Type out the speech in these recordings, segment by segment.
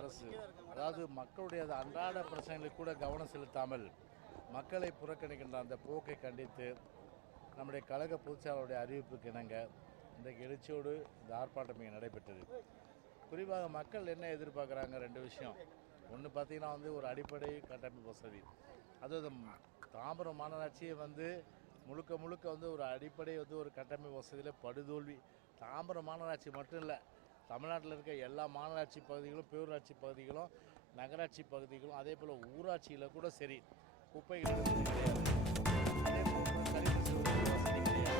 அரசு அதாவது மக்களுடைய அன்றாட பிரச்சனைகளுக்கு கூட கவனம் செலுத்தாமல் மக்களை புறக்கணிக்கின்ற அந்த போக்கை கண்டித்து நம்முடைய கழக பொதுச்செயலாளருடைய அறிவிப்புக்கு இணங்க இன்றைக்கு எழுச்சியோடு இந்த ஆர்ப்பாட்டம் இங்கே நடைபெற்றது. குறிப்பாக மக்கள் என்ன எதிர்பார்க்குறாங்க, ரெண்டு விஷயம். ஒன்று பார்த்திங்கன்னா ஒரு அடிப்படை கட்டமைப்பு வசதி. அதுவும் தாம்பரம் மாநகராட்சியை முழுக்க முழுக்க ஒரு அடிப்படை ஒரு கட்டமைப்பு வசதியில் படுதோல்வி. தாம்பரம் மாநகராட்சி மட்டும் இல்லை, தமிழ்நாட்டில் இருக்க எல்லா மாநகராட்சி பகுதிகளும், பேரூராட்சி பகுதிகளும், நகராட்சி பகுதிகளும், அதே போல் ஊராட்சியில் கூட சரி, குப்பைகள் எடுப்பது கிடையாது. அதே போல் கழிவு வசதி கிடையாது.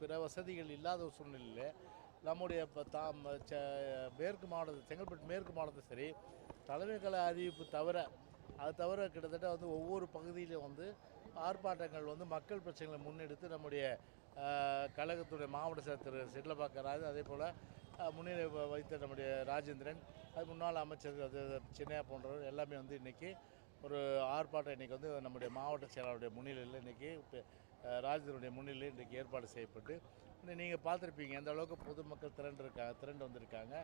பிற வசதிகள் இல்லாத ஒரு சூழ்நிலையில் நம்முடைய மேற்கு மாவட்டத்தில், செங்கல்பட்டு மேற்கு மாவட்டத்தில் சரி, தலைமை கழக அறிவிப்பு தவிர அது தவிர கிட்டத்தட்ட ஒவ்வொரு பகுதியிலும் ஆர்ப்பாட்டங்கள் மக்கள் பிரச்சனைகளை முன்னெடுத்து நம்முடைய கழகத்துடைய மாவட்ட செயலர் திரு சிட்லப்பாக்க ராஜ், அதே போல் முன்னிலை வைத்த நம்முடைய ராஜேந்திரன், அது முன்னாள் அமைச்சர் சின்னையா போன்றவர் எல்லாமே இன்றைக்கி ஒரு ஆர்ப்பாட்டம் இன்றைக்கி நம்முடைய மாவட்ட செயலாளருடைய முன்னிலையில் இன்றைக்கி ராஜேந்திரனுடைய முன்னிலையில் இன்றைக்கி ஏற்பாடு செய்யப்பட்டு நீங்கள் பார்த்துருப்பீங்க எந்த அளவுக்கு பொதுமக்கள் திரண்டு வந்திருக்காங்க,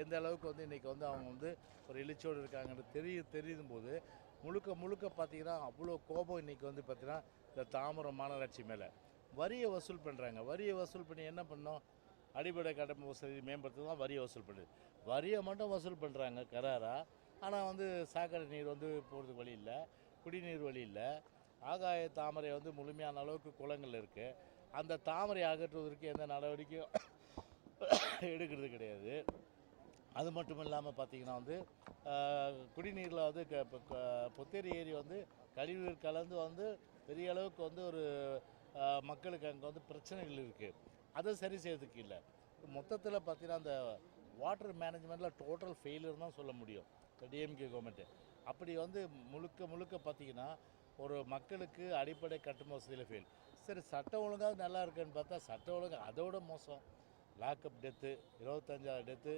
எந்த அளவுக்கு இன்றைக்கி அவங்க ஒரு எழுச்சியோடு இருக்காங்கன்னு தெரியும் போது முழுக்க முழுக்க பார்த்திங்கன்னா அவ்வளோ கோபம் இன்றைக்கி பார்த்திங்கன்னா இந்த தாம்பரம் மாநகராட்சி மேலே வரியை வசூல் பண்ணுறாங்க. வரியை வசூல் பண்ணி என்ன பண்ணோம், அடிப்படை கட்டமைப்பு வசதி மேம்படுத்த தான் வரியை வசூல் பண்ணுது. வரியை மட்டும் வசூல் பண்ணுறாங்க கராராக. ஆனால் சாக்கடை நீர் போகிறதுக்கு வழி இல்லை, குடிநீர் வழி இல்லை. ஆகாய தாமரை முழுமையான அளவுக்கு குளங்கள் இருக்குது. அந்த தாமரை அகற்றுவதற்கு எந்த நடவடிக்கையும் எடுக்கிறது கிடையாது. அது மட்டும் இல்லாமல் பார்த்திங்கன்னா குடிநீரில் பொத்தேரி ஏரி கழிவுநீர் கலந்து பெரிய அளவுக்கு ஒரு மக்களுக்கு அங்கே பிரச்சனைகள் இருக்குது. அதை சரி செய்யறதுக்கு இல்லை. மொத்தத்தில் பார்த்திங்கன்னா அந்த வாட்டர் மேனேஜ்மெண்ட்டில் டோட்டல் ஃபெயிலியர் தான் சொல்ல முடியும் டிஎம்கே கவர்மெண்ட்டு. அப்படி முழுக்க முழுக்க பார்த்திங்கன்னா ஒரு மக்களுக்கு அடிப்படை கட்டமைப்பு வசதியில் ஃபெயில். சரி, சட்டம் ஒழுங்காக நல்லா இருக்குன்னு பார்த்தா சட்டம் ஒழுங்கு அதோட மோசம். லாக்அப் டெத்து, 25வது டெத்து.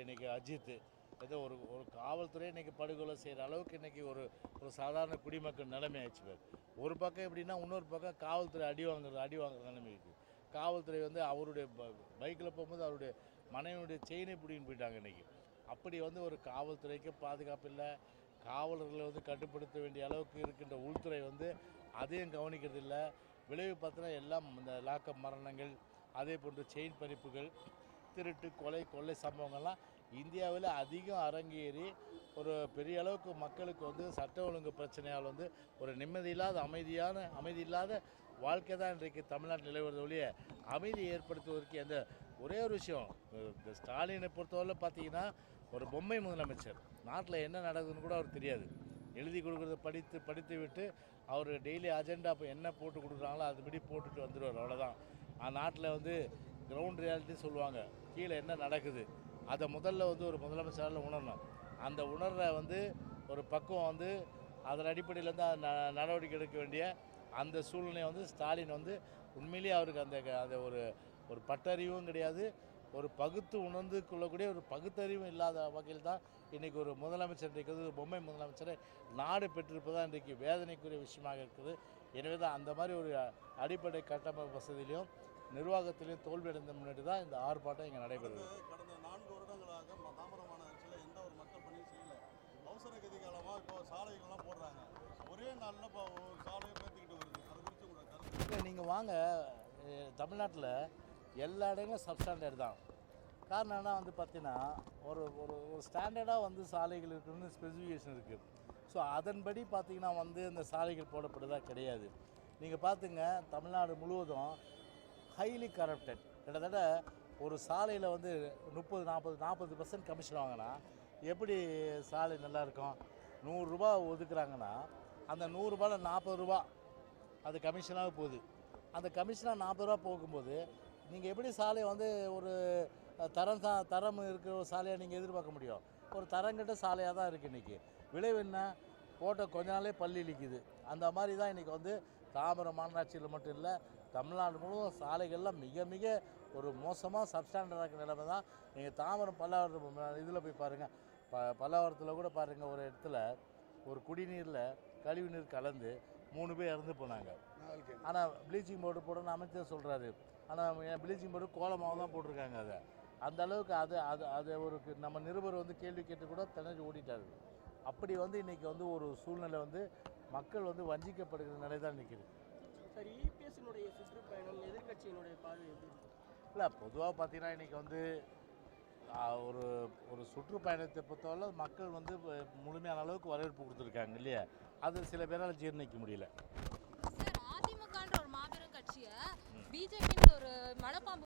இன்றைக்கி அஜித்து ஏதோ ஒரு காவல்துறை இன்றைக்கி படுகொலை செய்கிற அளவுக்கு இன்றைக்கி ஒரு சாதாரண குடிமக்கள் நிலைமை ஆயிடுச்சு. ஒரு பக்கம் எப்படின்னா, இன்னொரு பக்கம் காவல்துறை அடி வாங்குற நிலைமை இருக்குது. காவல்துறை அவருடைய பைக்கில் போகும்போது அவருடைய மனைவியுடைய செயினை பிடின்னு போயிட்டாங்க இன்றைக்கி. அப்படி ஒரு காவல்துறைக்கு பாதுகாப்பு இல்லை. காவலர்களை கட்டுப்படுத்த வேண்டிய அளவுக்கு இருக்கின்ற உள்துறை அதையும் கவனிக்கிறது இல்லை. விளைவு பார்த்தீங்கன்னா எல்லாம் இந்த லாக்அப் மரணங்கள், அதே போன்று செயின் பறிப்புகள், திருட்டு, கொள்ளை சம்பவங்கள்லாம் இந்தியாவில் அதிகம் அரங்கேறி ஒரு பெரிய அளவுக்கு மக்களுக்கு சட்ட ஒழுங்கு பிரச்சனையால் ஒரு அமைதி இல்லாத வாழ்க்கை தான் இன்றைக்கு தமிழ்நாட்டில் நிலவுறது ஒழிய அமைதியை ஏற்படுத்துவதற்கு எந்த ஒரே ஒரு விஷயம். இந்த ஸ்டாலினை பொறுத்தவரை பார்த்திங்கன்னா ஒரு பொம்மை முதலமைச்சர். நாட்டில் என்ன நடக்குதுன்னு கூட அவர் தெரியாது. எழுதி கொடுக்குறத படித்து விட்டு அவர் டெய்லி அஜெண்டா என்ன போட்டு கொடுக்குறாங்களோ அதுபடி போட்டுட்டு வந்துடுவார், அவ்வளோதான். நாட்டில் கிரவுண்ட் ரியாலிட்டி சொல்லுவாங்க, கீழே என்ன நடக்குது அதை முதல்ல ஒரு முதலமைச்சரால் உணரணும். அந்த உணர்ற ஒரு பக்குவம் அதன் அடிப்படையில் நடவடிக்கை எடுக்க வேண்டிய அந்த சூழ்நிலை ஸ்டாலின் உண்மையிலேயே அவருக்கு அந்த ஒரு பட்டறிவும் கிடையாது, ஒரு பகுத்து உணர்ந்து கொள்ளக்கூடிய ஒரு பகுத்தறிவும் இல்லாத வகையில் தான் இன்றைக்கி ஒரு முதலமைச்சர் இன்றைக்கு பொம்மை முதலமைச்சரை நாடு பெற்றிருப்பதாக இன்றைக்கு வேதனைக்குரிய விஷயமாக இருக்குது. எனவே தான் அந்த மாதிரி ஒரு அடிப்படை கட்டமைப்பு வசதியிலையும் நிர்வாகத்திலையும் தோல்வியடைந்த முன்னாடி தான் இந்த ஆர்ப்பாட்டம் இங்கே நடைபெறுது. கடந்த 4 வருடங்களாக தாம்பரம் மாநகராட்சியில் எந்த ஒரு மக்கள் பணியும் செய்யலை. அவசர கதி காலமாக இப்போ சாலைகள்லாம் போடுறாங்க. ஒரே நாளில் இப்போ ஒரு சாலையை பேர்த்துக்கிட்டு வருது. அது குறித்து உங்களோட கருத்து? இல்லை, நீங்கள் வாங்க, தமிழ்நாட்டில் எல்லா இடங்களும் சப்ஸ்டாண்டர்ட் தான். காரணம் என்ன பார்த்தீங்கன்னா ஒரு ஒரு ஸ்டாண்டர்டாக சாலைகள் இருக்குன்னு ஸ்பெசிஃபிகேஷன் இருக்குது. ஸோ அதன்படி பார்த்திங்கன்னா இந்த சாலைகள் போடப்படுறதா கிடையாது. நீங்கள் பார்த்துங்க, தமிழ்நாடு முழுவதும் ஹைலி கரப்டட். கிட்டத்தட்ட ஒரு சாலையில் 30-40% கமிஷன் வாங்கினா எப்படி சாலை நல்லாயிருக்கும்? 100 ரூபா ஒதுக்குறாங்கன்னா அந்த 100 ரூபாயில் 40 ரூபா அது கமிஷனாக போகுது. அந்த கமிஷனாக 40 ரூபா போகும்போது நீங்கள் எப்படி சாலையை ஒரு தரம் இருக்கிற ஒரு சாலையாக நீங்கள் எதிர்பார்க்க முடியும்? ஒரு தரங்கட்ட சாலையாக தான் இருக்குது இன்றைக்கி. விளைவு என்ன, போட்ட கொஞ்ச நாளே பல்லு இழிக்குது. அந்த மாதிரி தான் இன்றைக்கி வந்து தாம்பரம் மாநகராட்சியில் மட்டும் இல்லை, தமிழ்நாடு முழுவதும் சாலைகள்லாம் மிக மிக ஒரு மோசமாக சப்ஸ்டாண்டர்டாக இருக்கிற நிலைமை தான். நீங்கள் தாம்பரம் பல்லாவரம் இதில் போய் பாருங்கள், பல்லாவரத்தில் கூட பாருங்கள், ஒரு இடத்துல ஒரு குடிநீரில் கழிவுநீர் கலந்து 3 பேர் இறந்து போனாங்க. ஆனால் ப்ளீச்சிங் பவுடர் போடணும்னு அமைச்சர் சொல்கிறாரு, ஆனால் ப்ளீச்சிங் பவுடர் கோலமாகவும் தான் போட்டிருக்காங்க. அதை அந்த அளவுக்கு அது ஒரு நம்ம நிருபர் வந்து கேள்வி கேட்டு கூட திணறி ஓடிட்டார். அப்படி வந்து இன்றைக்கி வந்து ஒரு சூழ்நிலை வந்து மக்கள் வந்து வஞ்சிக்கப்படுகிற நிலை தான் நிற்கிது. சார், இபிஎஸ்னுடைய சுற்றுப்பயணம் எதிர்கட்சியினுடைய பார்வை எப்படி? இல்லை, பொதுவாக பார்த்தீங்கன்னா இன்றைக்கி வந்து ஒரு ஒரு சுற்றுப்பயணத்தை பொறுத்தவரை மக்கள் வந்து முழுமையான அளவுக்கு வரவேற்பு கொடுத்துருக்காங்க இல்லையா, அது சில பேரால் ஜீர்ணிக்க முடியல. சார், அதிமுகன்ற ஒரு மாபெரும் கட்சியை பிஜேபின்ற ஒரு